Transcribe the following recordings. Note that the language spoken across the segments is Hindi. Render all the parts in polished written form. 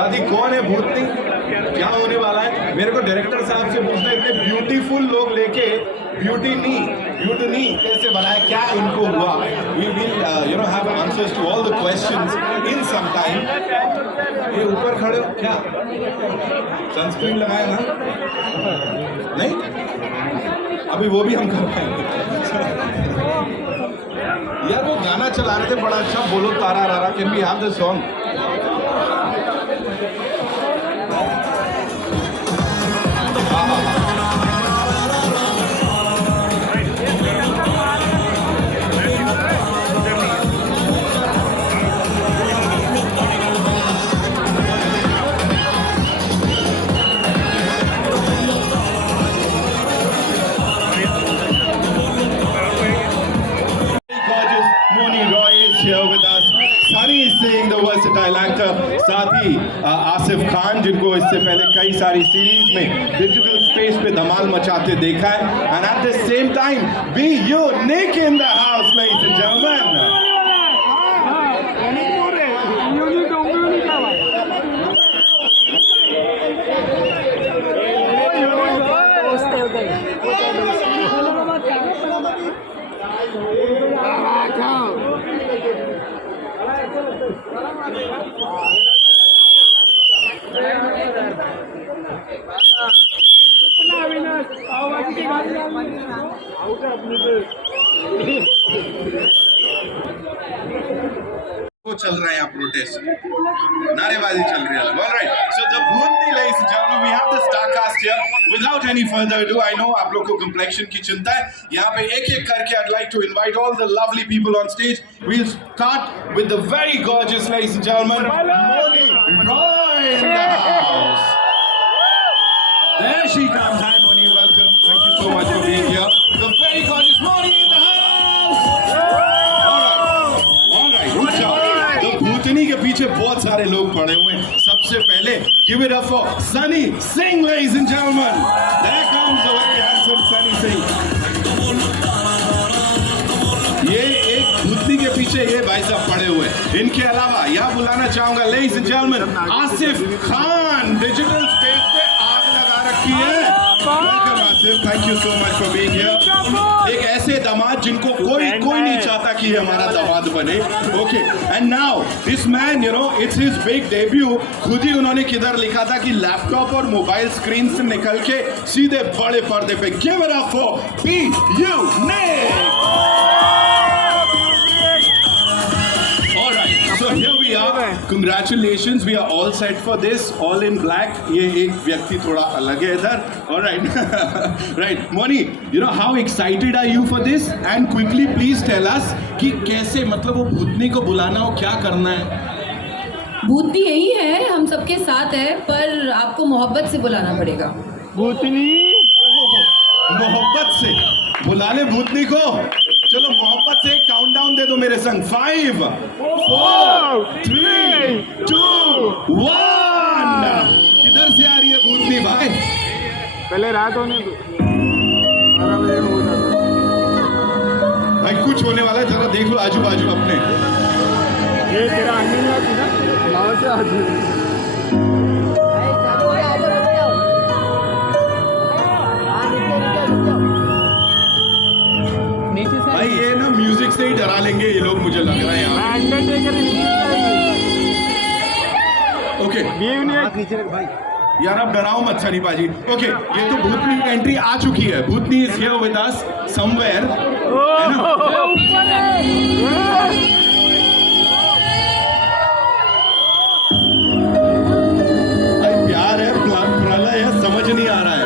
शादी कौन है भूतनी, क्या होने वाला है? मेरे को डायरेक्टर साहब से पूछना, इतने ब्यूटीफुल लोग लेके ब्यूटनी कैसे बनाए, क्या इनको हुआ? We will have answers to all the questions in some time. ये ऊपर खड़े हो क्या? सनस्क्रीन लगाए ना? नहीं, अभी वो भी हम कर पाएंगे। यार वो गाना चला रहे थे बड़ा अच्छा, बोलो तारा रारा, can we have the song? साथ ही आसिफ खान, जिनको इससे पहले कई सारी सीरीज में डिजिटल स्पेस पे धमाल मचाते देखा है, and eight the same time B unique in the house ladies and gentleman. वो चल रहा है यहाँ प्रोटेस्ट, नारेबाजी चल रही है। Alright, so the Bhootnii ladies and gentlemen, we have the star cast here. Without any further ado, I know आप लोग को कंप्लेक्शन की चिंता है, यहाँ पे एक एक करके I'd like to invite all the lovely people on stage. We'll start with the very gorgeous ladies and gentlemen, Moni Roy in the house. There she comes. Hi Moni, welcome. Thank you so much for being here. The very gorgeous Moni in the house. All right, रुक जाओ। तो भूतनी के पीछे बहुत सारे लोग पड़े हुए हैं। सबसे पहले give it up for Sunny Singh, ladies and gentlemen. There comes the very handsome Sunny Singh. ये एक भूतनी के पीछे ये भाई साहब पड़े हुए हैं। इनके अलावा यहाँ बुलाना चाहूंगा ladies and gentlemen, Asif Khan, digital space पे आग लगा रखी है। Welcome Asif, thank you so much for being here. एक ऐसे दामाद जिनको कोई नहीं चाहता कि हमारा दामाद बने। Okay, and now this man, you know, it's his big debut. खुद ही उन्होंने किधर लिखा था कि लैपटॉप और मोबाइल स्क्रीन से निकल के सीधे बड़े पर्दे पे। Give it up for be unique. So here we are. Congratulations, we are all set for this. All in black. ये एक व्यक्ति थोड़ा अलग है इधर. All right, right. Moni, you know how excited are you for this? And quickly, please tell us कि कैसे, मतलब वो भूतनी को बुलाना हो, क्या करना है? भूतनी यही है, हम सबके साथ है, पर आपको मोहब्बत से बुलाना पड़ेगा। भूतनी मोहब्बत से बुला ले भूतनी को। चलो मोहब्बत से काउंटडाउन दे दो मेरे संग। 5 4 3 2 1। किधर से आ रही है भूतनी भाई? पहले रात होने दो, 12 बजे हो जाता भाई। कुछ होने वाला है, जरा देख लो आजू बाजू अपने। ये तेरा अंगन आती ना, लाओ से आती। भाई ये ना म्यूजिक से ही डरा लेंगे ये लोग, मुझे लग रहा है यहाँ। ओके यार, आप डराओ मत सनी बाजी। ओके, ये तो भूतनी की एंट्री आ चुकी है। Bhootni is here with us somewhere, है ना? भाई प्यार है, प्रलय है, समझ नहीं आ रहा है।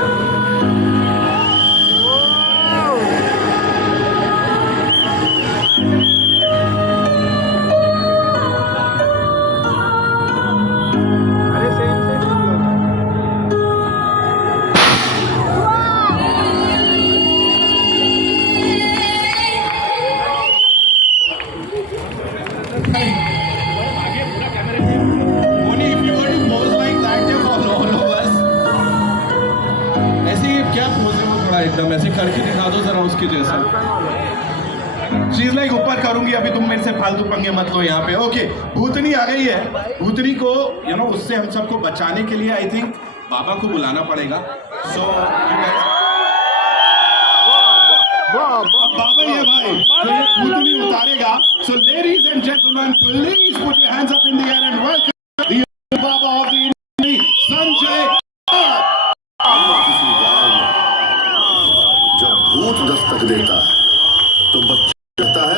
एकदम ऐसे करके दिखा दो जरा उसके जैसा। चीज लाइक ऊपर करूंगी, अभी तुम मेरे से फालतू पंगे मत लो यहाँ पे। ओके, भूतनी आ गई है। भूतनी को उससे हम सबको बचाने के लिए आई थिंक बाबा को बुलाना पड़ेगा। सो बाबा ये भाई तो ये भूतनी उतारेगा। So ladies and gentleman, please put your hands up in the air and welcome the Baba of the industry, Sanjay. जब भूत दस्तक देता है तो बच्चा कहता है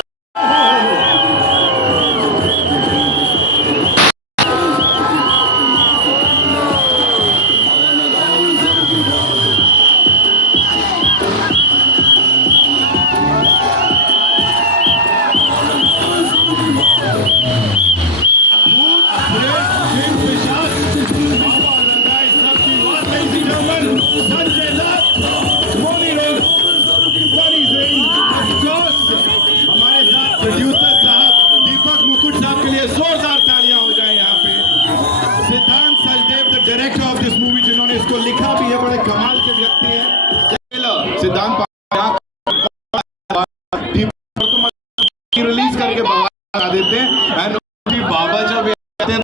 प्रोड्यूसर साहब दीपक मुकुट साहब के लिए जोरदार तालियां हो जाए यहाँ पे। सिद्धांत Sachdev the director of this movie, जिन्होंने इसको लिखा भी है, बड़े कमाल के व्यक्ति हैं। सिद्धांत रिलीज करके बवाल लगा देते हैं। एंड बाबा जब आते हैं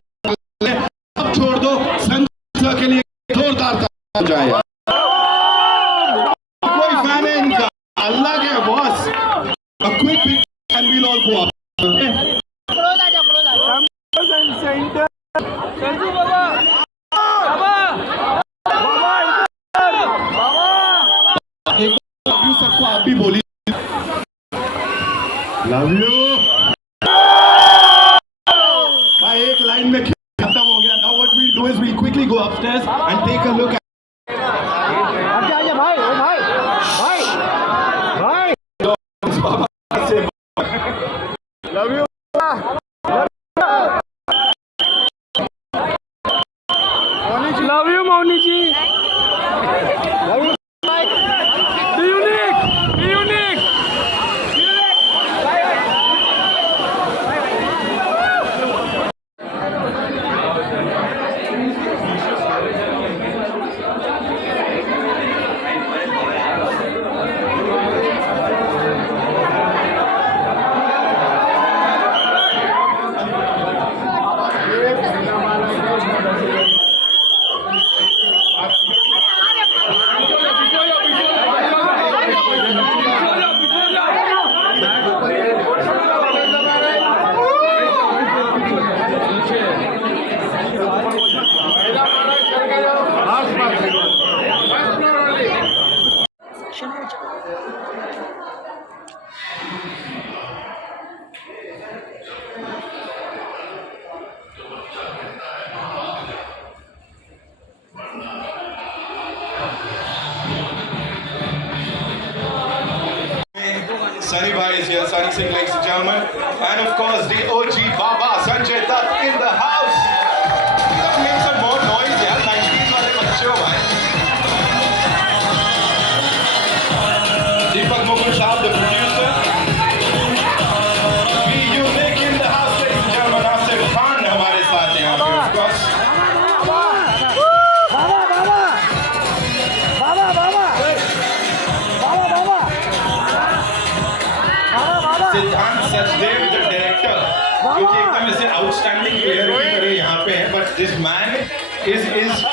अब छोड़ दो, संजय के लिए जोरदार तालियां हो जाए। कोई फैन है इनका? अल्लाह के boss. A quick pic and we'll all go up. Okay? Sanju Baba, एक लव यू सबको आप भी बोलिए। लव यू भाई, एक लाइन में खत्म हो गया। Now what we'll do is we'll quickly go upstairs and take a look at love you love you Mouni ji, unique unique. Sunny Bhai is here, Sunny Singh, ladies and gentlemen. And of course, the OG Baba, Sanjay Dutt in the house. Let's make some more noise, yaar. 90s वाले बच्चे हो भाई. Deepak Mukul Sahab, the producer. Be unique in the house, ladies and gentlemen. Asif Khan हमारे साथ हैं यहाँ पे, of course. सिद्धांत सचदेव द डायरेक्टर, जो कि एकदम ऐसे आउटस्टैंडिंग प्लेयर की तरह यहाँ पे है, but this man is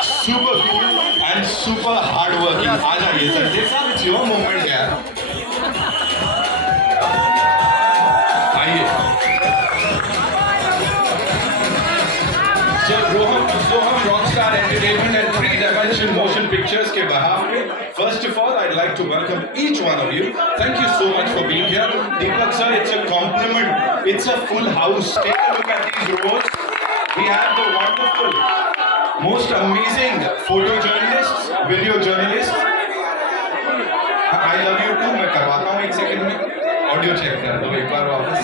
super cool and super hard working. आ जाइए संजय साहब, इट्स योर मोमेंट यार, आइए। So Roham Rockstar Entertainment and Three Dimension Motion Pictures के behalf में, first of all, I'd like to welcome each one of you. Thank you so much for being here. Deepak sir, it's a compliment. It's a full house. Take a look at these rows. We have the wonderful, most amazing photojournalists, video journalists. I love you too. मैं करवाता हूँ एक सेकंड में. Audio check कर दो एक बार वापस.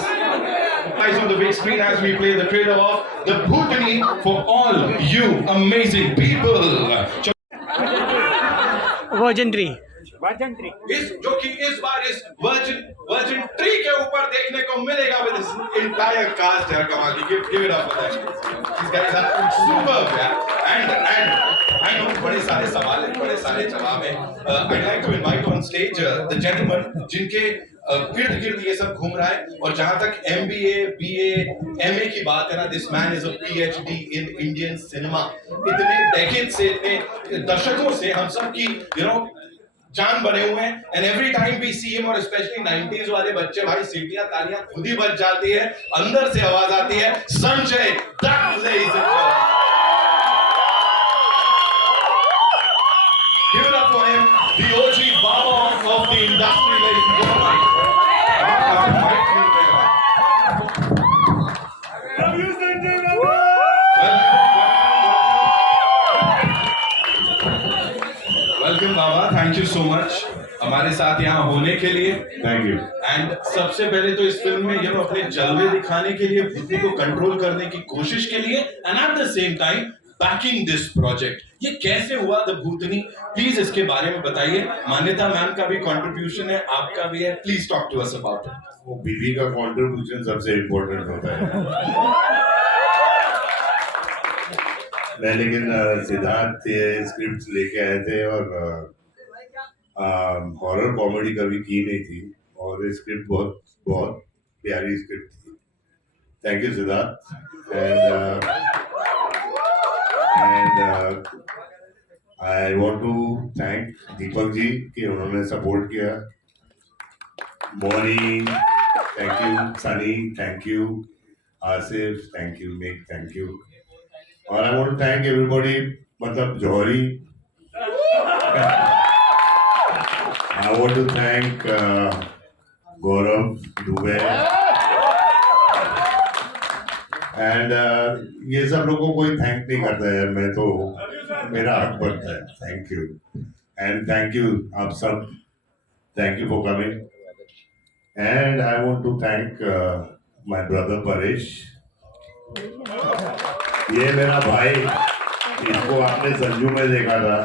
Eyes on the big screen as we play the trailer of The Bhutani for all you amazing people. Version 3 जो कि इस बार इस वर्जन 3 के ऊपर देखने को मिलेगा with this entire cast यार कमाल की give it up for them. These guys are superb यार and I know बड़े सारे सवाल हैं बड़े सारे जवाब हैं. I'd like to invite on stage the gentleman जिनके गिर्द ये सब घूम रहा है और जहां तक MBA, BA, MA की बात है ना, this man is a PhD in Indian cinema. इतने decades से इतने दशकों से हम सब की जान बने हुए हैं and every time we see him और especially 90s वाले बच्चे भाई सीटियां तालियां खुद ही बज जाती है, अंदर से आवाज आती है. Sanjay Dutt ladies and gentlemen. Give it up for him, the OG Baba of the industry, ladies and gentlemen. Welcome Baba, thank you so much हमारे साथ यहाँ होने के लिए. Thank you. एंड सबसे पहले तो इस फिल्म में अपने जलवे दिखाने के लिए, बुद्धि को कंट्रोल करने की कोशिश के लिए and eight the same time banking this project. ये कैसे हुआ द भूतनी, प्लीज इसके बारे में बताइए. मान्यता मैम का भी कंट्रीब्यूशन है, आपका भी है, please talk to us about it. वो बीवी का कंट्रीब्यूशन सबसे इम्पोर्टेंट होता है. मैं लेकिन सिद्धार्थ ये स्क्रिप्ट लेके आए थे और हॉरर कॉमेडी कभी की नहीं थी और ये स्क्रिप्ट बहुत बहुत प्यारी स्क्रिप्ट थी. Thank you Siddharth. And I want to thank Deepak ji कि उन्होंने सपोर्ट किया. Moni thank you, Sunny thank you, Asif thank you, मेक थैंक यू. और I want to thank everybody, मतलब Johari. I want to thank Gaurav Dubey and ये सब लोगों को कोई थैंक नहीं करता है, मैं तो मेरा हक बनता है. Thank you and thank you आप सब. Thank you for coming and I want to thank my brother Paresh. ये मेरा भाई, इसको आपने संजू में देखा था,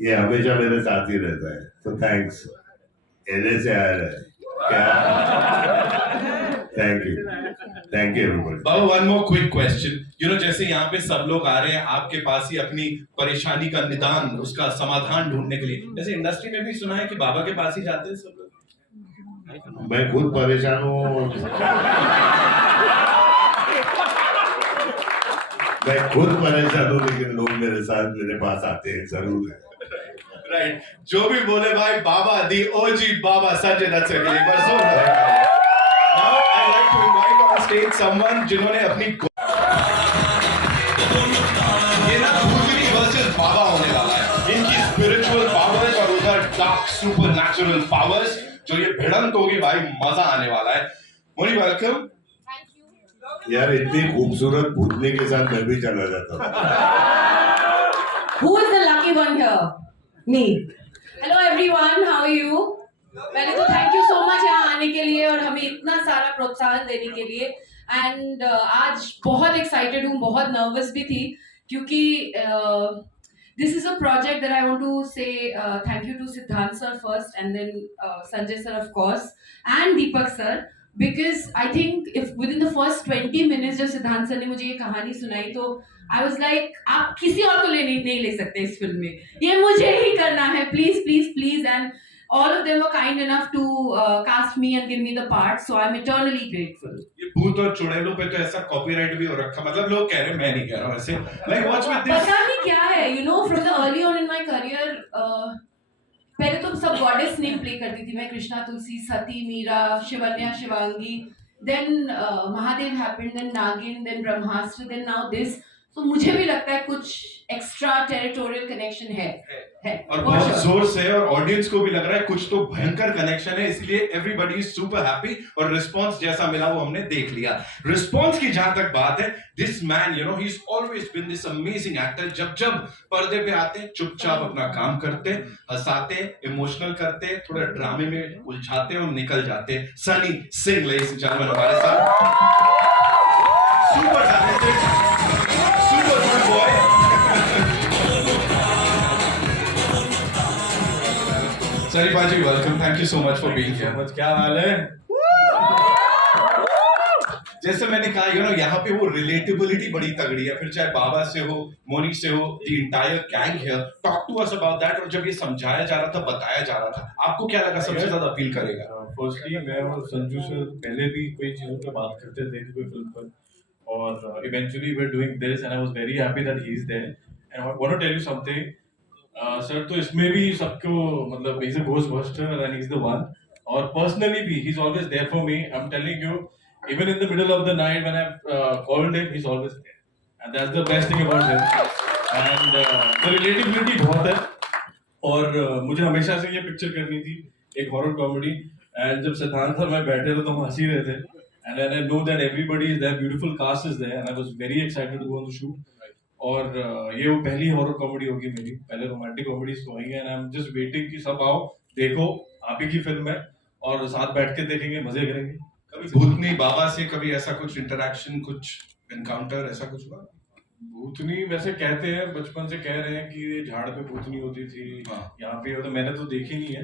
ये हमेशा मेरे साथ ही रहता है. तो थैंक्स. एलए से आया है क्या. Thank you everybody. Baba one more quick question. जैसे यहाँ पे सब लोग आ रहे हैं आपके पास ही अपनी परेशानी का निदान, उसका समाधान ढूंढने के लिए, जैसे इंडस्ट्री में भी सुना है कि बाबा के पास ही जाते हैं सब लोग. मैं खुद परेशान हूँ. मैं खुद परेशान हूँ लेकिन लोग मेरे साथ मेरे पास आते हैं जरूर है. राइट. जो भी बोले भाई बाबा, दी ओजी बाबा संजय दत्त से एक बार जोरदार. Now I like to invite on stage someone जिन्होंने अपनी ये ना भूतनी वर्सेस बाबा होने वाला है. इनकी स्पिरिचुअल पावर्स और उधर डार्क सुपरनैचुरल पावर्स, जो ये भिड़ंत होगी भाई, मजा आने वाला है. मोनी वेलकम. यार इतनी खूबसूरत भूतनी के साथ मैं भी चला जाता हूँ. Who is the lucky one here? Me. Hello everyone, how are you? पहले तो थैंक यू सो मच यहाँ आने के लिए और हमें इतना सारा प्रोत्साहन देने के लिए. एंड आज बहुत एक्साइटेड हूँ, बहुत नर्वस भी थी क्योंकि this is a project that I want to say thank you to Siddhant sir first and then Sanjay sir of course and Deepak sir. Because I think if within the first 20 minutes जब सिद्धांत सर ने मुझे ये कहानी सुनाई तो I was like आप किसी और को नहीं ले सकते इस फिल्म में, ये मुझे ही करना है, please please please. And all of them were kind enough to cast me and give me the part, so I'm eternally grateful. ये भूत और चुड़ैलों पे तो ऐसा कॉपीराइट भी हो रखा, मतलब लोग कह रहे हैं, मैं नहीं कह रहा हूँ ऐसे. Like what's with this? पता नहीं क्या है, from the early on in my career, पहले तो सब गॉडेस नेम प्ले करती थी मैं. Krishna, Tulsi, Sati, Meera, Shivanya, Shivangi. Then Mahadev happened, then Naagin, then Brahmastra, then now this. तो मुझे भी लगता है कुछ एक्स्ट्रा टेरिटोरियल कनेक्शन है और बहुत जोर से, और ऑडियंस को भी लग रहा है कुछ तो भयंकर कनेक्शन है, इसलिए एवरीबॉडी इज सुपर हैप्पी. और रिस्पांस जैसा मिला वो हमने देख लिया. रिस्पांस की जहां तक बात है, this man he is always been this amazing actor. जब पर्दे पे आते चुपचाप अपना काम करते, हंसाते, इमोशनल करते, थोड़ा ड्रामे में उलझाते और निकल जाते. Sunny Singh ladies and gentleman हमारे साथ. Super talented, super good boy. Sunny Paaji, welcome. Thank you so much for being here. क्या हाल है. जैसे मैंने कहा यहाँ पे वो रिलेटेबिलिटी बड़ी तगड़ी है, फिर चाहे बाबा से हो, मोनी से हो, the entire gang here. Talk to us about that. और जब ये समझाया जा रहा था, बताया जा रहा था, आपको क्या लगा सबसे ज्यादा अपील करेगा? फर्स्टली मैं और संजू से पहले भी कोई चीजों पे बात करते थे कोई फिल्म पर, और eventually we are doing this and I was very happy that he is there. And I want to tell you something sir, तो इसमें भी सबको मतलब he is a ghost buster and he is the one, और पर्सनली भी he is always there for me. I am telling you, even in the middle of the night when I called him, he's always there, and that's the best thing about him. And the relatability बहुत है, और मुझे हमेशा से ये पिक्चर करनी थी, एक हॉरर कॉमेडी। एंड जब सिद्धांत और मैं बैठे थे तो हम हंस ही रहे थे, and then I know that everybody is there, beautiful cast is there, and I was very excited to go on the shoot. और ये वो पहली हॉरर कॉमेडी होगी मेरी, पहले रोमांटिक कॉमेडीज तो होंगी, and I am just waiting कि सब आओ, देखो, आप ही की फिल्म है, और साथ बैठ के देखेंगे, मजे करेंगे। कभी भूतनी बाबा से कभी ऐसा कुछ इंटरेक्शन, कुछ एनकाउंटर ऐसा कुछ हुआ? भूतनी वैसे कहते हैं, बचपन से कह रहे हैं कि ये झाड़ पे भूतनी होती थी, यहाँ पे, तो मैंने तो देखी नहीं है,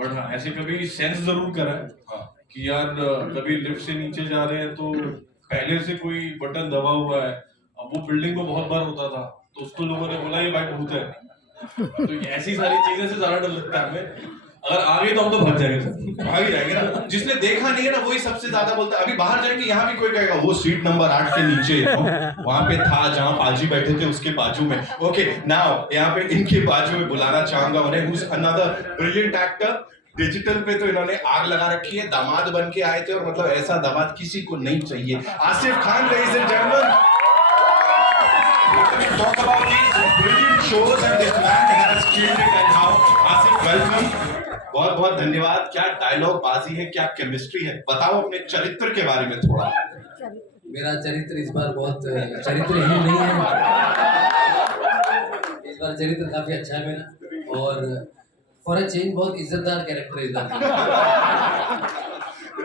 बट हाँ ऐसे कभी सेंस जरूर करा है कि यार कभी लिफ्ट से नीचे जा रहे हैं तो पहले से कोई बटन दबा हुआ है। अब वो बिल्डिंग में बहुत बार होता था, तो उसको लोगों ने बोला ये भाई भूत है। तो ऐसी सारी चीजें से ज्यादा डर लगता है हमें। अगर आ गई तो हम तो भाग जाएंगे, भाग ही जाएंगे ना। जिसने देखा नहीं है ना वही सबसे ज्यादा बोलता है। अभी बाहर जाएंगे, यहाँ भी कोई कहेगा वो सीट नंबर 8 के नीचे वहां पे था जहां पाजी बैठे थे, उसके बाजू में। ओके, नाउ यहाँ पे इनके बाजू में बुलाना चाहूंगा उन्हें, who's another brilliant actor। Digital पे तो इन्होंने आग लगा रखी है, दामाद बन के आए थे, और मतलब ऐसा दामाद किसी को नहीं चाहिए। Asif Khan, ladies and gentlemen, talk about these brilliant shows and this man has killed it and how। Asif, welcome, बहुत बहुत धन्यवाद। क्या डायलॉग बाजी है, क्या केमिस्ट्री है, बताओ अपने चरित्र के बारे में थोड़ा। मेरा चरित्र इस बार बहुत चरित्रहीन नहीं है, इस बार चरित्र काफी अच्छा है मेरा, और फॉर अ चेंज बहुत इज्जतदार कैरेक्टर है इस बार।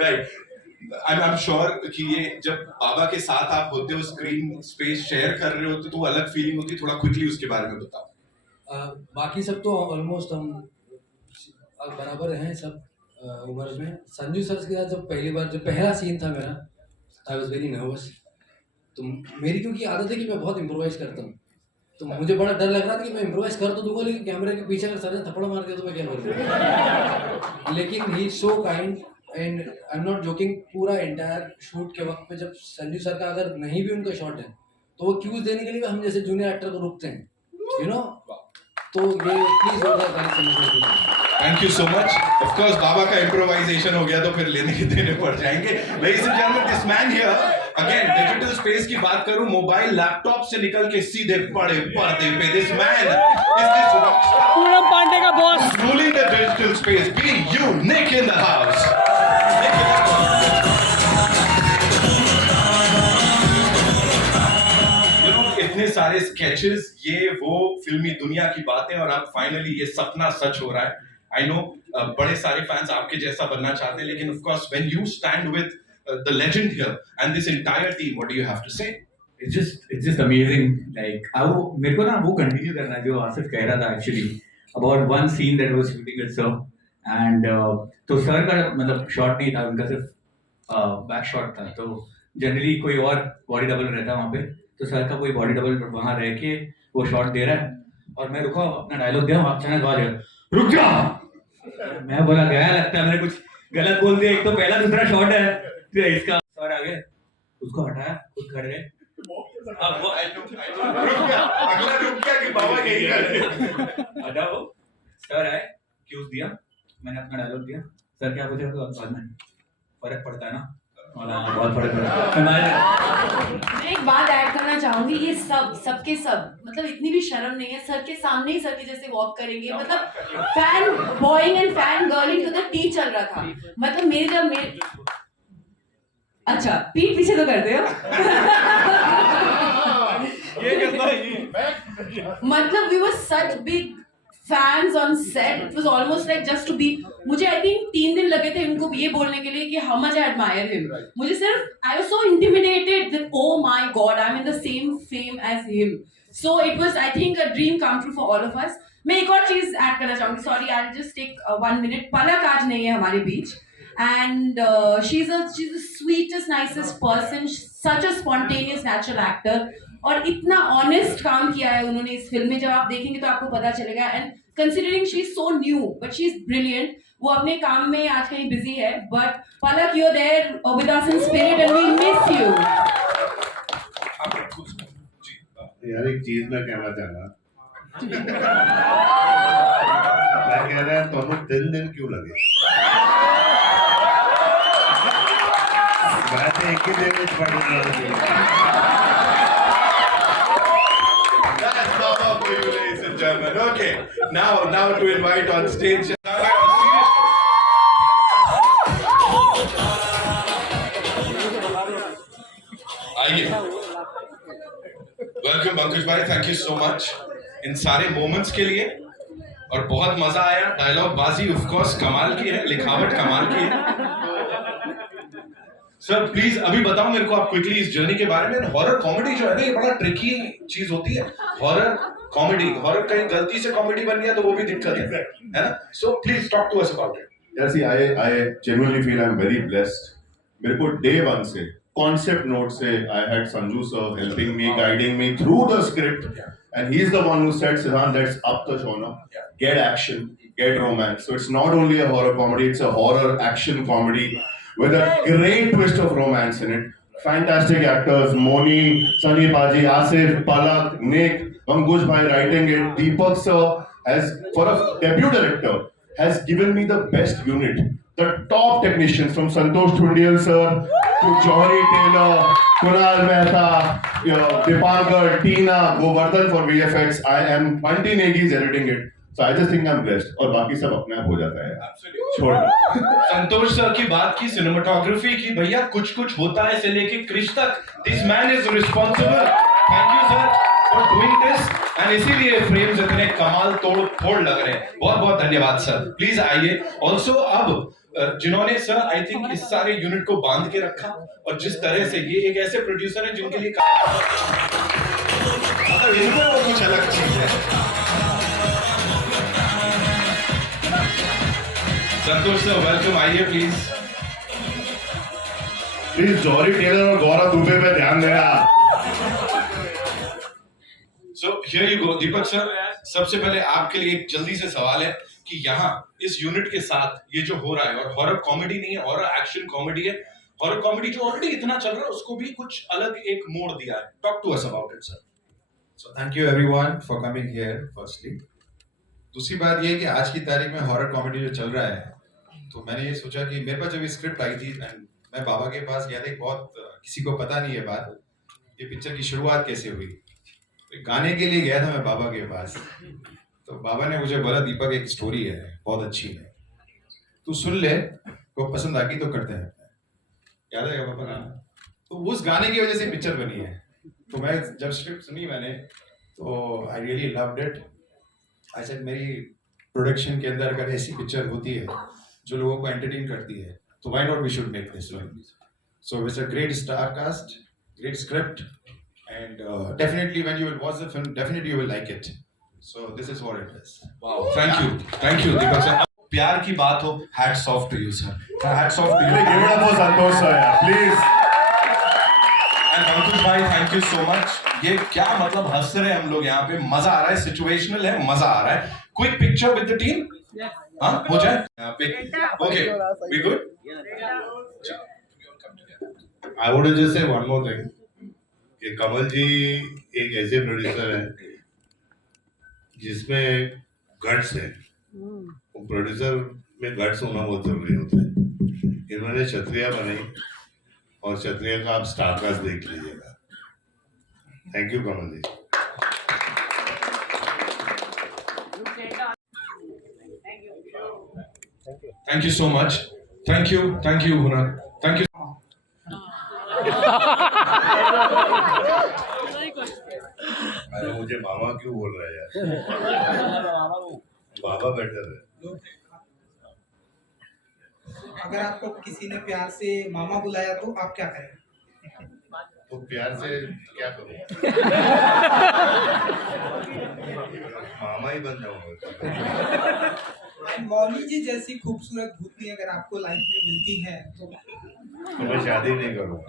राइट, आई एम श्योर कि ये जब बाबा के साथ आप होते हो, स्क्रीन स्पेस शेयर कर रहे होते, तो वो अलग फीलिंग होती है। थोड़ा क्विकली उसके बारे में बताओ। बाकी सब तो ऑलमोस्ट हम बराबर हैं सब उम्र में। संजू सर के साथ जब पहला सीन था मेरा, आई वॉज वेरी नर्वस। तो मेरी क्योंकि आदत है कि मैं बहुत इम्प्रोवाइज करता हूँ, तो मुझे बड़ा डर लग रहा था कि मैं इम्प्रोवाइज कर तो दूंगा, लेकिन कैमरे के पीछे अगर सर ने थप्पड़ मार दिया तो मैं क्या करूँगा। लेकिन he so kind, and I am not joking, पूरा एंटायर शूट के वक्त पे जब संजू सर का अगर नहीं भी उनका शॉट है तो वो क्यूज देने के लिए हम जैसे जूनियर एक्टर को रुकते हैं, यू नो। तो ये please thank you so much. Of course Baba का इम्प्रोवाइजेशन हो गया तो फिर लेने के देने पड़ जाएंगे। Ladies and gentleman, this man here again, digital space की बात करूं, मोबाइल लैपटॉप से निकल के सीधे बड़े पर्दे पे, this man is this rockstar Poonam Pandey का boss, ruling the digital space. Be unique in the house. इतने सारे स्केचेस, ये वो फिल्मी दुनिया की बातें, और अब फाइनली ये सपना सच हो रहा है। आई नो बड़े सारे फैंस आपके जैसा बनना चाहते हैं, लेकिन of course when you stand with the legend here and this entire team, what do you have to say? It's just amazing. Like मेरे को ना वो कंटिन्यू करना है जो आसिफ कह रहा था actually about one seen that was shooting with sir, and तो सर का मतलब शॉट नहीं था, उनका सिर्फ बैक शॉट था। तो जनरली कोई और बॉडी डबल रहता वहाँ पे, तो सर का कोई बॉडी डबल वहाँ रह के वो शॉट दे रहा है, और मैं रुका अपना डायलॉग दे रहा हूँ, अचानक आवाज है रुक जा। मैं बोला गया, लगता है मैंने कुछ गलत बोल दिया, एक तो पहला दूसरा शॉट है, फिर इसका सर आ गए, उसको हटाया, खुद खड़े गए, अगला रुक गया कि बाबा यही कर हटाओ। सर आए, क्यूज दिया, मैंने अपना डायलॉग दिया, सर क्या पूछा तो बाद में फर्क पड़ता है ना, बहुत फर्क पड़ता है। मैं एक बात ऐड करना चाहूंगी, ये सबके सब मतलब इतनी भी शर्म नहीं है, सर के सामने ही सर के जैसे वॉक करेंगे, मतलब fan boying and fan girling to the T चल रहा था। मतलब मेरे अच्छा पीठ पीछे तो करते हो मतलब we were such big fans on set, it was almost like just to be, मुझे I think 3 दिन लगे थे इनको ये बोलने के लिए कि how much I admire him। मुझे सिर्फ I was so intimidated that oh my god I'm in the same fame as him, so it was I think a dream come true for all of us। मैं एक और चीज ऐड करना चाहूंगी, sorry I'll just take 1 minute। पलक आज नहीं है हमारे बीच, and she's the sweetest, nicest person, such a spontaneous, natural actor. और इतना ऑनेस्ट काम किया है उन्होंने इस फिल्म में, जब आप देखेंगे तो आपको पता चलेगा. And considering she is so new but she is brilliant. वो अपने काम में आज कहीं बिजी है, but Palak you are there with us in spirit and we miss you. यार एक चीज मैं कहना चाहना मैं कह रहा है तुम्हें दिन क्यों लगे मैं तो एक ही दिन में पढ़ रहा That's Baba for you, ladies and gentlemen. Okay, now to invite on stage. आइए. वेलकम पंकज भाई, thank you so much in सारे मोमेंट्स के लिए, और बहुत मजा आया. डायलॉग बाजी ऑफ कोर्स कमाल की है, लिखावट कमाल की है. सर प्लीज अभी बताओ मेरे को आप क्विकली इस जर्नी के बारे में. हॉरर कॉमेडी जो है ना, ये बड़ा ट्रिकी चीज होती है. हॉरर कॉमेडी, हॉरर कहीं गलती से कॉमेडी बन गया तो वो भी दिक्कत है ना. So please talk to us about it. Yeah, see, I genuinely feel I'm very blessed. मेरे को day one से concept note से I had Sanju sir helping me, guiding me through the script, and he's the one who said, "Siddhant, let's up the genre, get action, get romance." So it's not only a horror comedy; it's a horror action comedy with a great twist of romance in it. Fantastic actors: Moni, Sunny Baji, Asif, Palak, Nick, Ankush bhai writing it. Deepak sir has, for a debut director, has given me the best unit. The top technicians from Santosh Thundiyal sir to Johari Taylor, Kunal Mehta, Dipankar, Tina, Govardhan for VFX. I am Bunty Negi is editing it. So I just think I'm blessed. और बाकी सब अपने आप हो जाता है. छोड़. संतोष सर की बात की, सिनेमाटोग्राफी की, भैया कुछ कुछ होता है से लेके क्रिश तक. This man is responsible. Thank you sir for doing this, and इसीलिए फ्रेम्स इतने कमाल तोड़ फोड़ लग रहे हैं. बहुत बहुत धन्यवाद सर. प्लीज आइए. ऑल्सो अब जिन्होंने सर आई थिंक इस सारे यूनिट को बांध के रखा, और जिस तरह से ये एक ऐसे प्रोड्यूसर है जिनके लिए मतलब इनमें वो कुछ अलग चीज है. संतोष सर वेलकम, आइए प्लीज. प्लीज जॉरी टेलर और गौरव दुबे पे ध्यान देना. So here you go. Deepak sir, सबसे पहले आपके लिए एक जल्दी से सवाल है कि यहाँ इस यूनिट के साथ ये जो हो रहा है, और हॉरर कॉमेडी नहीं है, हॉरर एक्शन कॉमेडी है. हॉरर कॉमेडी जो ऑलरेडी इतना चल रहा है उसको भी कुछ अलग एक मोड़ दिया है. Talk to us about it sir. So thank you everyone for coming here firstly. दूसरी बात ये है कि आज की तारीख में हॉरर कॉमेडी जो चल रहा है, तो मैंने ये सोचा कि मेरे पास जब स्क्रिप्ट आई थी एंड मैं बाबा के पास गया था. एक बहुत किसी को पता नहीं है बात, ये पिक्चर की शुरुआत कैसे हुई. गाने के लिए गया था मैं बाबा के पास, तो बाबा ने मुझे बोला दीपक एक स्टोरी है बहुत अच्छी है, तू सुन ले, को पसंद आकी तो करते हैं. याद है पापा गाना? तो उस गाने की वजह से पिक्चर बनी है. तो मैं जब स्क्रिप्ट सुनी मैंने, तो I really loved it. I said मेरी प्रोडक्शन के अंदर अगर ऐसी पिक्चर होती है जो लोगों को एंटरटेन करती है, तो why not we should make this one. So it's a great star cast, great script, and definitely when you will watch the film, definitely you will like it. So this is what it is. Wow, thank you Deepak sir. प्यार की बात हो, hats off to you sir. Hats off to you. Give it up for Santosh sir, please. And अंकुश भाई, thank you so much. ये क्या मतलब हंस रहे हैं हम लोग यहाँ पे, मजा आ रहा है, सिचुएशनल है, मजा आ रहा है. Quick picture with the team. हाँ हो जाए यहाँ पे. Okay, we good? I want to just say one more thing. कि कमल जी एक ऐसे प्रोड्यूसर हैं जिसमें गट्स है. प्रोड्यूसर में गट्स होना बहुत जरूरी होता है. इन्होंने क्षत्रिया बनाई, और क्षत्रिया का आप स्टारकास्ट देख लीजिएगा. Thank you Kamal ji. Thank you so much. Thank you हुनर. Thank you. अरे मुझे मामा क्यों बोल रहा है यार? बाबा बेटर है. अगर आपको किसी ने प्यार से मामा बुलाया तो आप क्या करें? तो प्यार से क्या करूं? मामा ही बन जाऊंगा. एंड मौली जी जैसी खूबसूरत भूतनी अगर आपको लाइफ में मिलती है तो तो मैं शादी नहीं करूँगा।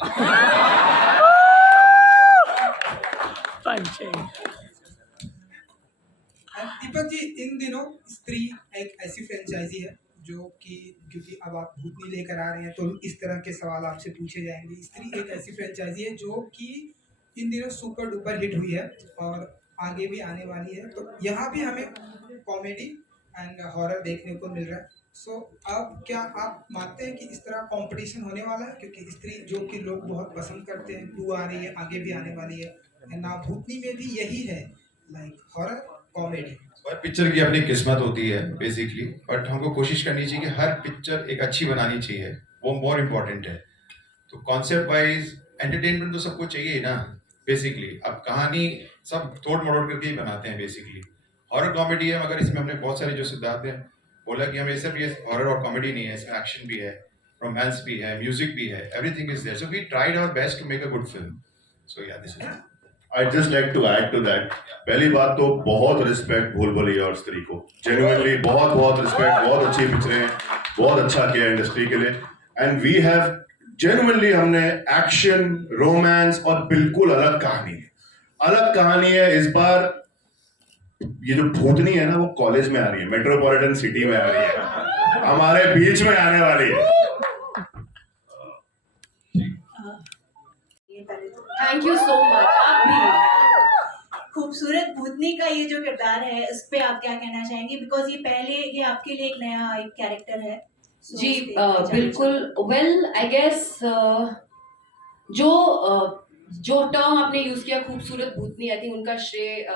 दीपक जी, इन दिनों स्त्री एक ऐसी फ्रेंचाइजी है जो कि क्योंकि अब आप भूतनी लेकर आ रहे हैं तो इस तरह के सवाल आपसे पूछे जाएंगे। स्त्री एक ऐसी फ्रेंचाइजी है जो कि इन दिनों सुपर डुपर हिट हुई है और आगे भी आने वाली है। तो यहाँ भी हमें कॉमेडी एंड हॉरर देखने को मिल रहा है। सो अब क्या आप मानते हैं कि इस तरह कंपटीशन होने वाला है, क्योंकि स्त्री जो कि लोग बहुत पसंद करते हैं 2 आ रही है, आगे भी आने वाली है, ना भूतनी में भी यही है, लाइक हॉरर कॉमेडी। हर पिक्चर की अपनी किस्मत होती है बेसिकली, बट हमको कोशिश करनी चाहिए कि हर पिक्चर एक अच्छी बनानी चाहिए, वो मोर इम्पोर्टेंट है। तो कॉन्सेप्ट वाइज एंटरटेनमेंट तो सबको चाहिए ना बेसिकली। अब कहानी सब तोड़ मरोड़ करके ही बनाते हैं बेसिकली। हॉरर कॉमेडी है, मगर इसमें हमने बहुत सारे जो सिद्धांत हैं बोला कि हमें सिर्फ ये हॉरर और कॉमेडी नहीं है, इसमें एक्शन भी है, रोमांस भी है, म्यूजिक भी है, everything is there. So we tried our best to make a good film. So yeah this is I'd just like to add to that. पहली बात तो बहुत रिस्पेक्ट भूल भुलैया और स्त्री को, जेन्युइनली बहुत बहुत रिस्पेक्ट, बहुत अच्छी पिक्चरें, बहुत अच्छा किया इंडस्ट्री के लिए। एंड वी हैव जेन्युइनली, हमने एक्शन, रोमांस और बिल्कुल अलग कहानी है इस बार। ये जो भूतनी है ना, वो कॉलेज में आ रही है, मेट्रोपॉलिटन सिटी में आ रही है, हमारे बीच में आने वाली है। Thank you so much. आप भी खूबसूरत भूतनी का ये जो किरदार है, इस पे आप क्या कहना चाहेंगे? बिकॉज ये आपके लिए एक नया एक कैरेक्टर है। जी बिल्कुल। वेल आई गेस जो टर्म आपने यूज किया खूबसूरत भूतनी, आई थिंक उनका श्रेय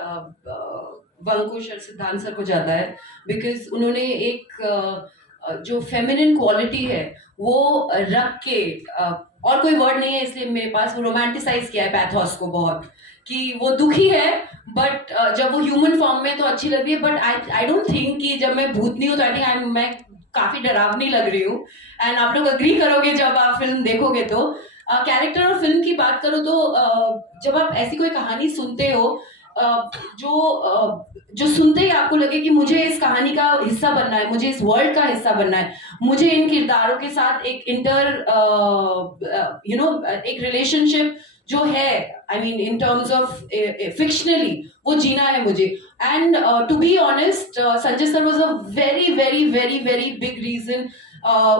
वंकुश और सिद्धांत सर को जाता है, बिकॉज उन्होंने एक जो फेमिनिन क्वालिटी है वो रख के, और कोई वर्ड नहीं है इसलिए मेरे पास, वो रोमांटिसाइज किया है पैथोस को बहुत, कि वो दुखी है बट जब वो ह्यूमन फॉर्म में तो अच्छी लग रही है। बट आई डोंट थिंक कि जब मैं भूतनी हूँ तो आई थिंक मैं काफी डरावनी लग रही हूँ। एंड आप लोग अग्री करोगे जब आप फिल्म देखोगे तो। कैरेक्टर और फिल्म की बात करो तो जब आप ऐसी कोई कहानी सुनते हो जो सुनते ही आपको लगे कि मुझे इस कहानी का हिस्सा बनना है, मुझे इस वर्ल्ड का हिस्सा बनना है, मुझे इन किरदारों के साथ एक एक रिलेशनशिप जो है, I mean in terms of fictionally, वो जीना है मुझे। And to be honest, Sanjay sir was a very very very very big reason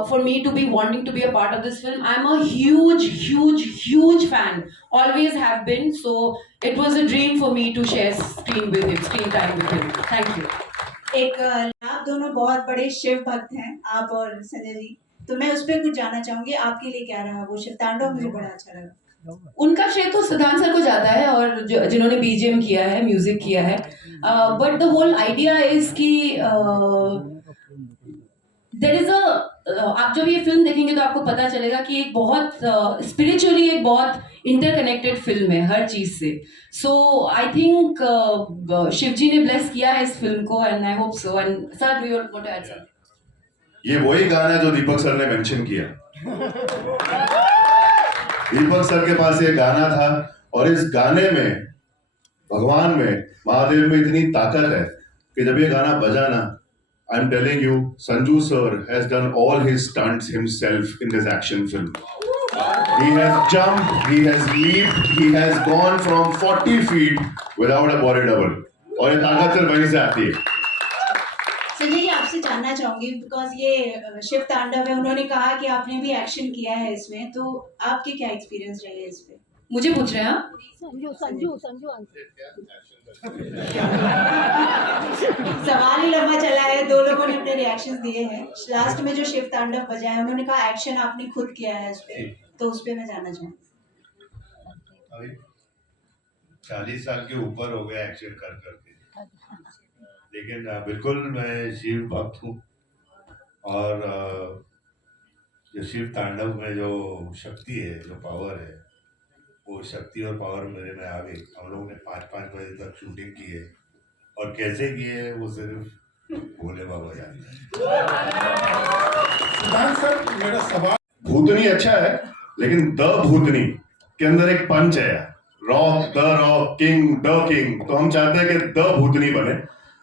for me to be wanting to be a part of this film. I'm a huge fan, always have been, so it was a dream for me to share screen time with him. Thank you. आप दोनों बहुत बड़े शिव भक्त हैं, आप और संजय जी, तो मैं उस पर कुछ जानना चाहूंगी, आपके लिए क्या रहा वो शिव तांडव? मुझे बड़ा अच्छा लगा। उनका श्रेय तो सिद्धांत सर को जाता है, और जिन्होंने बीजीएम किया है, म्यूजिक किया है, but the whole idea is कि देयर इज आप जब ये फिल्म देखेंगे तो आपको पता चलेगा कि एक बहुत स्पिरिचुअली एक बहुत इंटरकनेक्टेड फिल्म है हर चीज से। सो आई थिंक शिव जी ने ब्लेस किया है इस फिल्म को, and I hope so. And sir, do you want to add something? ये वही गाना है जो दीपक सर ने मेंशन किया। दीपक सर के पास ये गाना था, और इस गाने में, भगवान में, महादेव में इतनी ताकत है कि जब ये गाना बजा ना, I'm telling you, Sanju sir has done all his stunts himself in this action film. He has jumped, he has leaped, he has gone from 40 feet without a body double. और ये ताकत सिर्फ वहीं से आती है। संजय जी, आपसे जानना चाहूंगी, बिकॉज ये शिव तांडव है, उन्होंने कहा कि आपने भी एक्शन किया है इसमें, तो आपके क्या एक्सपीरियंस रहे इस पे? मुझे पूछ रहे हैं आप? सवाल ही लंबा चला है, 2 लोगों ने अपने रिएक्शंस दिए हैं। लास्ट में जो शिव तांडव बजा है, उन्होंने कहा एक्शन आपने खुद किया है इस पे, तो उस पे मैं जानना चाहूँगी। 40 साल के ऊपर हो गया एक्शन कर करके, लेकिन बिल्कुल मैं शिव भक्त हूँ, और जो शिव तांडव में जो शक्ति है, जो पावर है, वो शक्ति और पावर मेरे में आ गई। हम लोगों ने 5-5 बजे तक शूटिंग की है, और कैसे की है वो सिर्फ भोले बाबा जानते हैं। सर, मेरा सवाल, भूतनी अच्छा है, लेकिन द भूतनी के अंदर एक पंच है, rock the rock, king the king, तो हम चाहते हैं कि द भूतनी बने।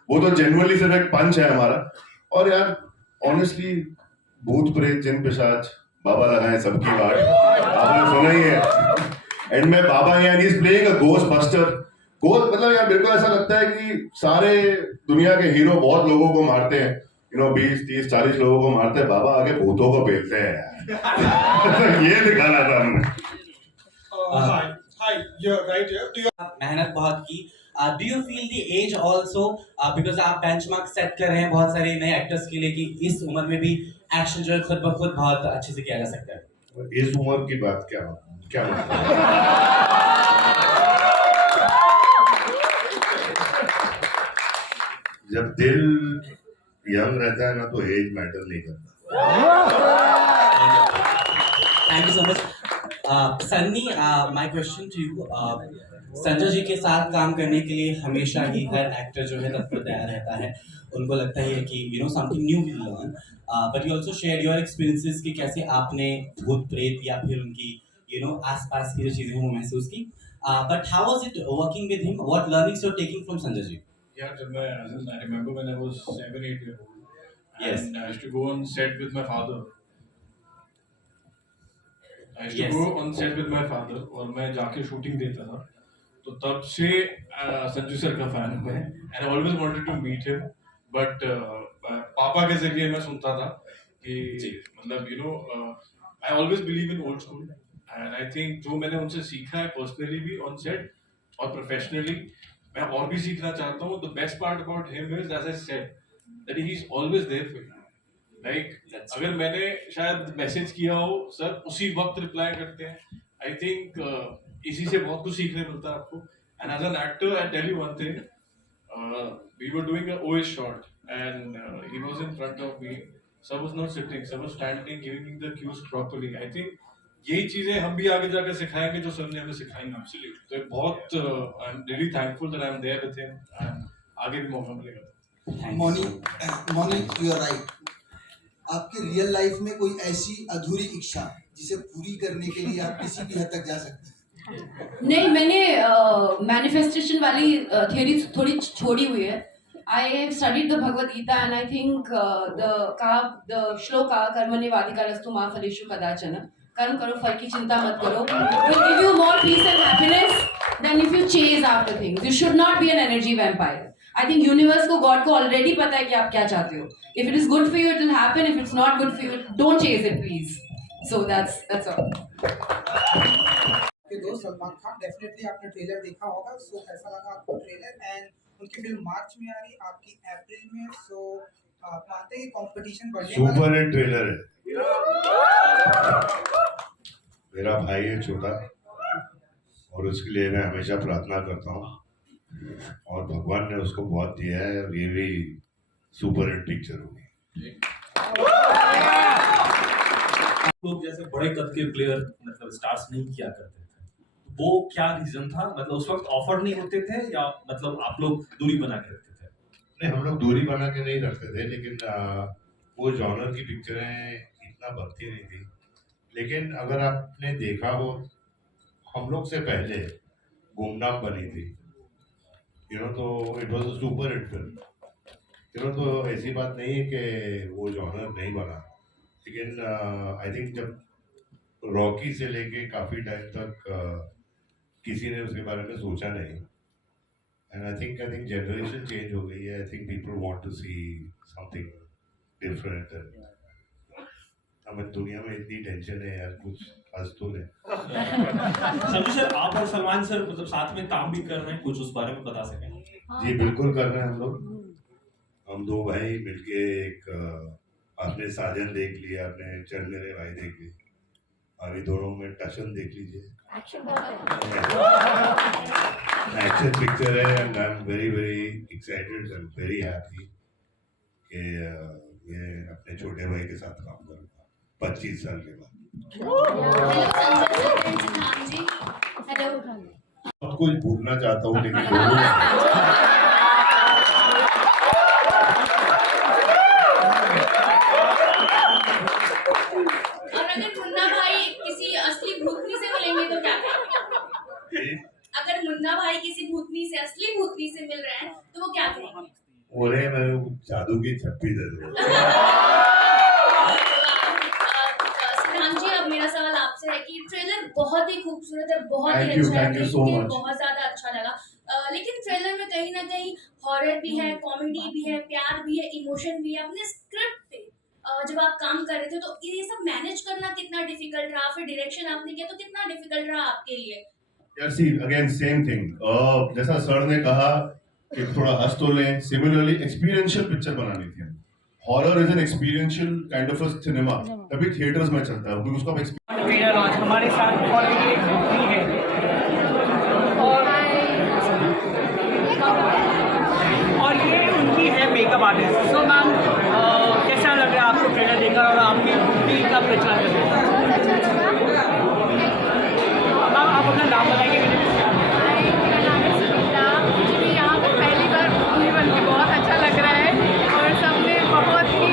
वो तो जेन्युइनली सिर्फ एक पंच है हमारा, और यार ऑनेस्टली भूत प्रेत जिन पिशाच बाबा लगाए सबकी वाट, आपने सुना ही है। एंड में बाबा यार is playing a ghost buster. Ghost मतलब यार मेरे को ऐसा लगता है कि सारे दुनिया के हीरो बहुत लोगों को मारते हैं, 20 30 40 लोगों को मारते हैं, बाबा आगे भूतों को बेचते हैं यार। ये दिखाना था हमने। Hi, you're right here. Do you मेहनत बहुत की। Do you feel the edge also, because आप बेंचमार्क सेट कर रहे हैं बहुत सारे नए एक्टर्स के लिए कि इस उम्र में भी एक्शन जो है खुद ब खुद बहुत अच्छे से किया जा सकता है? इस उम्र की बात क्या मतलब? जब दिल यंग रहता है ना तो एज मैटर नहीं करता। Thank you so much Sunny. My question to you, Sanjay ji के साथ काम करने के लिए हमेशा ही हर एक्टर जो है तत्पर तैयार रहता है। उनको लगता ही है कि something new will learn, but you also share your experiences कि कैसे आपने भूत प्रेत या फिर उनकी आसपास की जो चीजें हैं वो महसूस की। But how was it working with him? What learnings you are taking from Sanjay ji? Yeah, I remember when I was 7-8 years old. Yes. And I used to go on set with my father. Yes. और मैं जाके शूटिंग देता था। तो तब से संजू सर का फैन हूँ मैं, and I always wanted to meet him. But पापा के जरिए मैं सुनता था कि मतलब I always believe in old school. And I think जो मैंने उनसे सीखा है personally भी on set और professionally, मैं और भी सीखना चाहता हूँ। The best part about him is, as I said, that he is always there for you. Like, अगर मैंने शायद मैसेज किया हो, सर उसी वक्त रिप्लाई करते हैं। I think इसी से बहुत कुछ सीखने मिलता है आपको। And as an actor, I tell you one thing, we were doing a OS shot and he was in front of me. Sir was not sitting, sir was standing, giving me the cues properly. I think यही चीजें हम भी आगे जाकर सिखाएंगे जो सर ने हमें सिखाई। तो बहुत I am really thankful that I am there with him and आगे भी मौका मिलेगा। Mouni, you are right. आपके रियल लाइफ में कोई ऐसी अधूरी इच्छा जिसे पूरी करने के लिए आप किसी भी हद तक जा सकते हैं? नहीं, मैंने मैनिफेस्टेशन वाली थियरी थोड़ी छोड़ी हुई है। I studied the Bhagavad Gita and I think the shloka कर्मण्येवाधिकारस्तु मा फलेषु कदाचन, कर्म करो फल की चिंता मत करो, will give you more peace and happiness than if you chase after things. You should not be an energy vampire. I think universe को, God को already पता है कि आप क्या चाहते हो. If it is good for you, it will happen. If it's not good for you, don't chase it, please. So that's all. के दोस्त सलमान खान, डेफिनेटली आपने ट्रेलर देखा होगा। सो कैसा लगा आपको ट्रेलर? एंड उनकी फिल्म मार्च में आ रही, आपकी अप्रैल में। सो आप मानते हैं कि कंपटीशन बढ़ने वाला है? सुपर हिट ट्रेलर है। मेरा भाई है छोटा और उसके लिए मैं हमेशा प्रार्थना करता हूँ और भगवान ने उसको बहुत दिया है और ये भी सुपर हिट पिक्चर होगी। लोग जैसे बड़े कद के प्लेयर मतलब स्टार्स नहीं किया करते थे, वो क्या रीजन था? मतलब उस वक्त ऑफर नहीं होते थे या मतलब आप लोग दूरी बना के रखते थे? नहीं, हम लोग दूरी बना के नहीं रखते थे, लेकिन वो जॉनर की पिक्चरें इतना बनती नहीं थी। लेकिन अगर आपने देखा हो, हम लोग से पहले गुमनाम बनी थी, तो it was a super hit film. तो ऐसी बात नहीं है कि वो जॉनर नहीं बना, लेकिन आई थिंक जब रॉकी से लेके काफ़ी टाइम तक किसी ने उसके बारे में सोचा नहीं। And I think generation change हो गई है। I think people want to see something different. हमें दुनिया में इतनी टेंशन है यार, कुछ हंस तो ले। संजू सर, आप और सलमान सर मतलब साथ में काम भी कर रहे हैं, कुछ उस बारे में बता सकें? जी बिल्कुल कर रहे हैं हम लोग। हम दो भाई मिलके एक आपने साजन देख लिया, आपने चल मेरे भाई देख ली, अभी दोनों में टशन देख लीजिए। एक्शन पिक्चर है and I am very very excited and very happy कि मैं अपने छोटे भाई के साथ काम करूँगा 25 साल के बाद। बहुत कुछ भूलना चाहता हूँ लेकिन और अगर मुन्ना भाई किसी असली भूतनी से मिलेंगे तो क्या कहेंगे? अगर मुन्ना भाई किसी भूतनी से, असली भूतनी से मिल रहे हैं तो वो क्या कहेंगे? मैं जादू की छप्पी दे दो। सिद्धांत जी, अब मेरा सवाल आपसे है कि ट्रेलर बहुत ही खूबसूरत है, बहुत ही Thank you, अच्छा है, thank you so देख के much. बहुत ज्यादा अच्छा लगा। लेकिन ट्रेलर में कहीं ना कहीं हॉरर भी है, कॉमेडी भी है, प्यार भी है, इमोशन भी है। अपने स्क्रिप्ट पे जब आप काम कर रहे थे तो ये सब मैनेज करना कितना डिफिकल्ट रहा, फिर डायरेक्शन आपने किया तो कितना डिफिकल्ट रहा आपके लिए? यार सी अगेन सेम थिंग, जैसा सर ने कहा कि थोड़ा हंस तो लें, सिमिलरली एक्सपीरियंशियल पिक्चर बनानी थी। Horror is an experiential kind of a cinema, तभी थिएटर्स में चलता है क्योंकि उसको आप हमारे साथ ऑलरेडी एक मूवी है और ये उनकी है मेकअप आर्टिस्ट। सो मैम, कैसा लग रहा है आपको ट्रेलर देखकर और आपकी मूवी का प्रचार करके? मैम आप अपना नाम बताइए। मेरा नाम है सुनीता। मुझे भी यहाँ पर पहली बार मूवी बन के बहुत अच्छा लग रहा है और सबने बहुत ही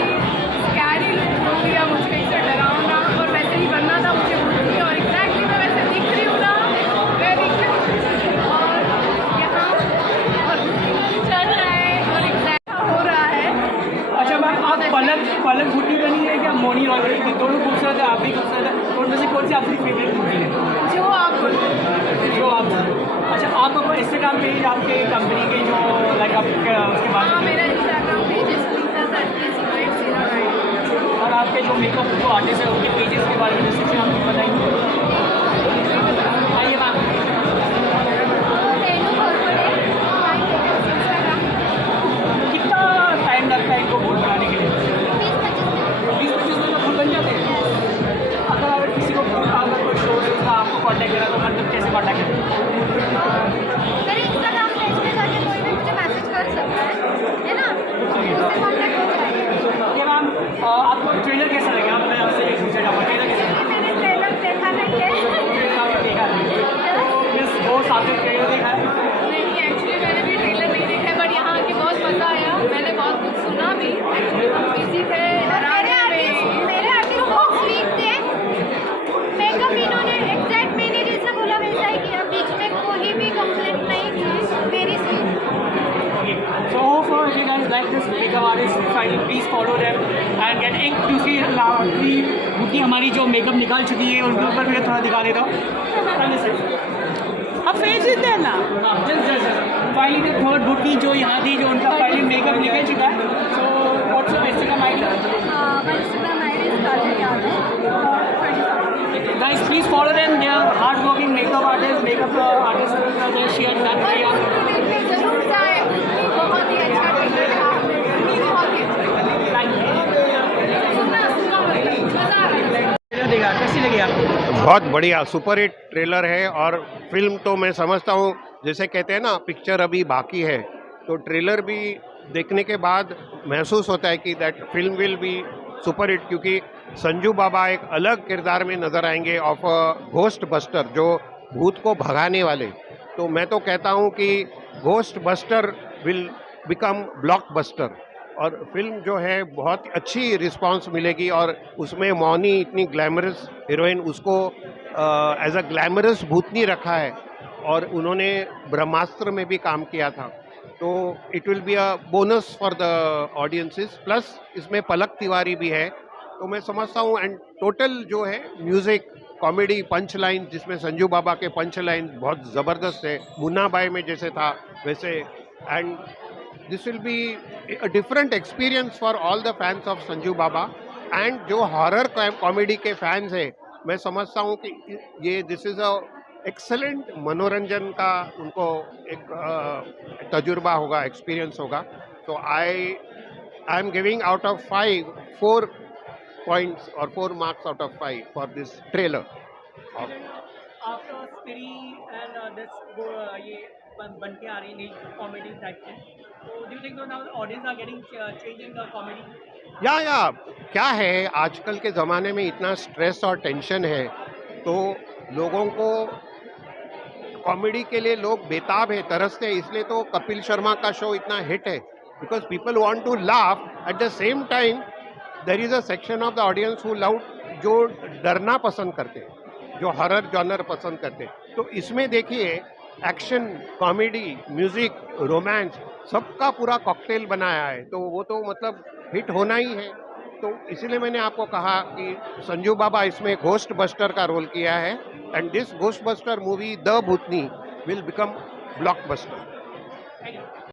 स्कैरी लुक हो दिया मुझे, इससे डरावना, और वैसे ही बनना था मुझे मूवी, और एग्जैक्टली मैं वैसे दिख रही हूँ ना, मैं दिख रही हूँ और यहाँ और चल रहा है और एग्जैक्ट हो रहा है। अच्छा मैम, आप पलक भुट्टी बनी है क्या मोनी रॉय? दोनों खूबसूरत है, आप भी खूबसूरत है, तो उनमें से कौन सी आपकी फेवरेट मूवी है? जो आप जो आप अच्छा, आपको इंस्टाग्राम पेज आपके कंपनी के जो लाइक आप उसके बाद? हाँ, मेरा इंस्टाग्राम पेज है सुनीता और आपके जो मेकअप जो आर्टिस्ट है उनके पेजेस के बारे में डिस्क्रिप्शन आपको बताएंगे? आइए मैम। कितना टाइम लगता है इनको फूल बनाने के लिए? 20-25 मिनट में फूल बन जाते हैं। अगर किसी को फूल अगर कोई शो का आपको कॉन्टैक्ट करा तो मतलब कैसे कॉन्टैक्ट करें? मेरे इंस्टाग्राम पेज पे जाके कोई भी मुझे मैसेज कर सकता है ना, उससे कॉन्टैक्ट हो जाएगा। ये मैम, आपको ट्रेलर कैसा लगा? मैं आपसे ये पूछा जाऊँगा, ट्रेलर कैसा लगा? मैंने ट्रेलर देखा नहीं है। देखा मिस वो साथ में ट्रेलर देखा है? नहीं, एक्चुअली मैंने भी ट्रेलर नहीं देखा है, बट यहाँ आके बहुत मज़ा आया। मैंने बहुत कुछ सुना भी, एक्चुअली हम बिजी थे। मेरे आर्टिस्ट बहुत स्वीट थे, मेकअप इन्होंने एग्जैक्ट मैंने जैसा बोला वैसा ही किया, बीच में कोई भी कंप्लेंट नहीं की, very sweet. So hopefully if you guys like this makeup artist, please follow them and get in to see क्योंकि हमारी जो मेकअप निकाल चुकी है उनके ऊपर मैं थोड़ा दिखा देता हूँ। अब फेस देते हैं ना, फाइनली द थर्ड बुकी जो यहाँ थी, जो उनका फाइनली मेकअप निकल चुका है। So what's your Instagram ID? My Instagram ID is Kajal Yadav. Guys, please follow them. They are hard-working makeup artists. They share that way on. जरूर जाए, बहुत ही अच्छा ट्रेलर था, बहुत ही अच्छा। कैसी लगी आपको? बहुत बढ़िया, सुपर हिट ट्रेलर है। और फिल्म तो मैं समझता हूँ, जैसे कहते हैं ना, पिक्चर अभी बाकी है, तो ट्रेलर भी देखने के बाद महसूस होता है कि that film will be super hit, क्योंकि संजू बाबा एक अलग किरदार में नज़र आएंगे ऑफ अ घोस्ट बस्टर, जो भूत को भगाने वाले। तो मैं तो कहता हूँ कि ghost buster will become blockbuster, और फिल्म जो है बहुत अच्छी रिस्पांस मिलेगी। और उसमें मौनी इतनी ग्लैमरस हीरोइन, उसको एज अ ग्लैमरस भूतनी रखा है, और उन्होंने ब्रह्मास्त्र में भी काम किया था, तो it will be a bonus for the audiences. Plus इसमें पलक तिवारी भी है, तो मैं समझता हूँ। एंड टोटल जो है म्यूज़िक, कॉमेडी, पंच लाइन, जिसमें संजू बाबा के पंच लाइन बहुत ज़बरदस्त है, मुन्ना बाई में जैसे था वैसे। And this will be a different experience for all the fans of Sanju Baba. And जो हॉरर कॉमेडी के फैंस हैं, मैं समझता हूँ कि ये दिस इज़ अ एक्सेलेंट मनोरंजन का उनको एक तजुर्बा होगा, एक्सपीरियंस होगा। तो I am giving out of 4 points or 4 marks out of 5 for this trailer. After Spiri and this ये बन के आ रही नई कॉमेडी टाइप के, तो do you think now the audience are getting changing the comedy? या क्या है, आजकल के ज़माने में इतना स्ट्रेस और टेंशन है, तो लोगों को कॉमेडी के लिए लोग बेताब है, तरसते हैं। इसलिए तो कपिल शर्मा का शो इतना हिट है, because people want to laugh. At the same time there is a section of the audience who love, जो डरना पसंद करते हैं, जो हॉरर जॉनर पसंद करते हैं। तो इसमें देखिए एक्शन, कॉमेडी, म्यूजिक, रोमांस सबका पूरा कॉकटेल बनाया है, तो वो तो मतलब हिट होना ही है। तो इसीलिए मैंने आपको कहा कि संजू बाबा इसमें घोस्ट बस्टर का रोल किया है, and this ghost buster movie the Bhootni will become blockbuster.